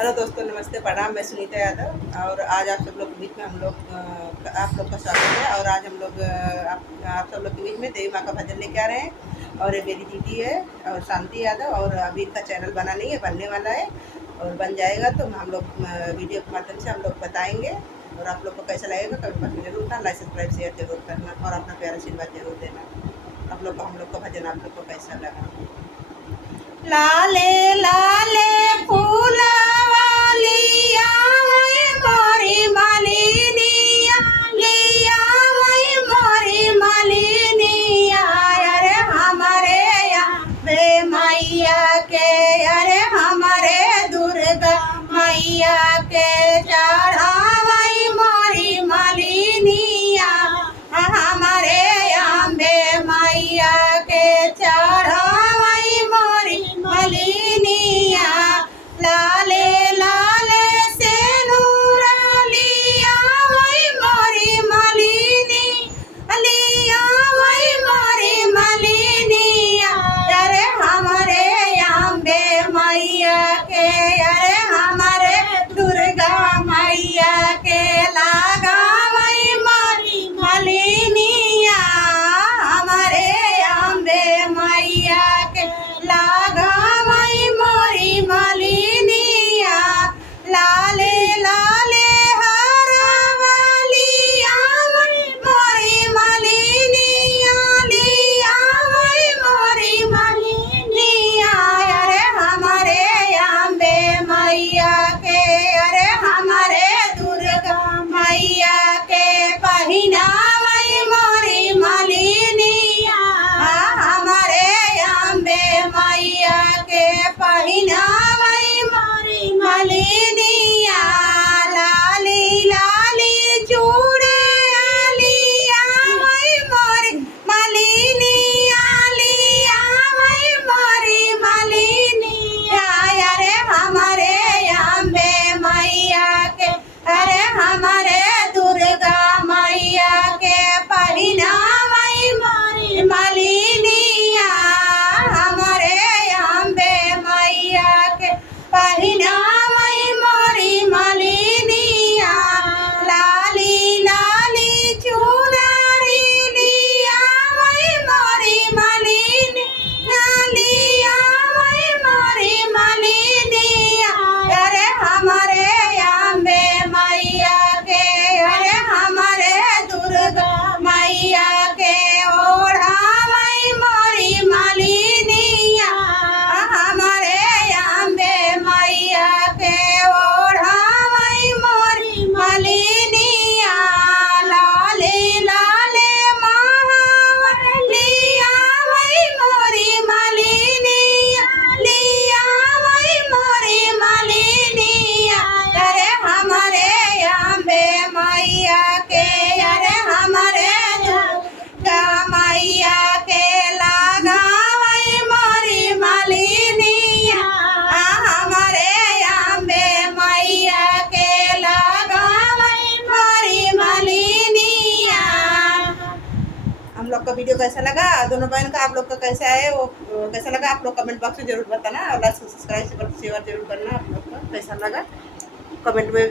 Hello दोस्तों, नमस्ते, प्रणाम। मैं सुनीता यादव और आज आप सब लोग के बीच में आप लोग का स्वागत है। और आज हम लोग आप सब लोग के बीच में देवी माँ का भजन लेके आ रहे हैं। और ये मेरी दीदी है और शांति यादव, और अभी इनका चैनल बना नहीं है, बनने वाला है और बन जाएगा तो हम लोग वीडियो के माध्यम से हम लोग बताएंगे। और आप लोग को कैसा लगेगा कमेंट बॉक्स में जरूर करना, लाइक सब्सक्राइब शेयर जरूर करना और अपना प्यारा आशीर्वाद जरूर देना। आप लोग को हम लोग का भजन आप लोग को कैसा लगा। लाले लाले फूला वालिया मोरी मालिनिया लिया वही मोरी मालिनिया। अरे हमारे बे मैया के, अरे हमारे दुर्गा मैया के चढ़ावई मोरी मालिनिया। हमारे अम्बे मैया के चढ़ावई मोरी मालिनिया। लाले लाले से नूरा लिया वही मोरी मालिनी लिया वही मोरी मालिनिया। अरे हमारे अम्बे मैया के, अरे हमारे दुर्गा मैया के लागा वही मोरी मालिनिया। हमारे अम्बे मैया के लागा वही मोरी मालिनिया। लाले लाले हरा वालिया वही मोरी मालिनिया लिया वही मोरी मालिनिया। अरे हमारे अम्बे मैया के, अरे हमारे दुर्गा मैया के पहिना वही मोरी मालिनिया। हमारे अम्बे मैया के पहिना वही मोरी मालिनिया। लाली लाली चूड़े लिया वही मोरी मालिनिया लिया वही मोरी मालिनिया। अरे हमारे अम्बे मैया के, अरे हमारे दुर्गा मैया के पहिना वही मोरी मालिनिया। हमारे अम्बे मैया के पहिना वही मोरी मालिनिया। लाली लाली चुनरी लिया वही मोरी मालिनिया लिया वही मोरी मालिनिया। अरे हमारे अम्बे मैया के, अरे हमारे दुर्गा मैया के ओढ़ा वही मोरी मालिनिया। हमारे अम्बे मैया के ओढ़ा वही मोरी मालिनिया। लाले लाले महावर लिया वही मोरी मालिनिया लिया वही मोरी मालिनिया। अरे हमारे अम्बे मैया के, अरे हमारे दुर्गा मैया के लागा वही मोरी मालिनिया। हमारे अम्बे मैया के लागा वही मोरी मालिनिया। हम लोग का वीडियो कैसा लगा, दोनों बहन का आप लोग का कैसा है वो कैसा लगा आप लोग कमेंट बॉक्स में जरूर बताना और लाइक सब्सक्राइब शेयर जरूर करना। आप लोग का कैसा लगा कमेंट में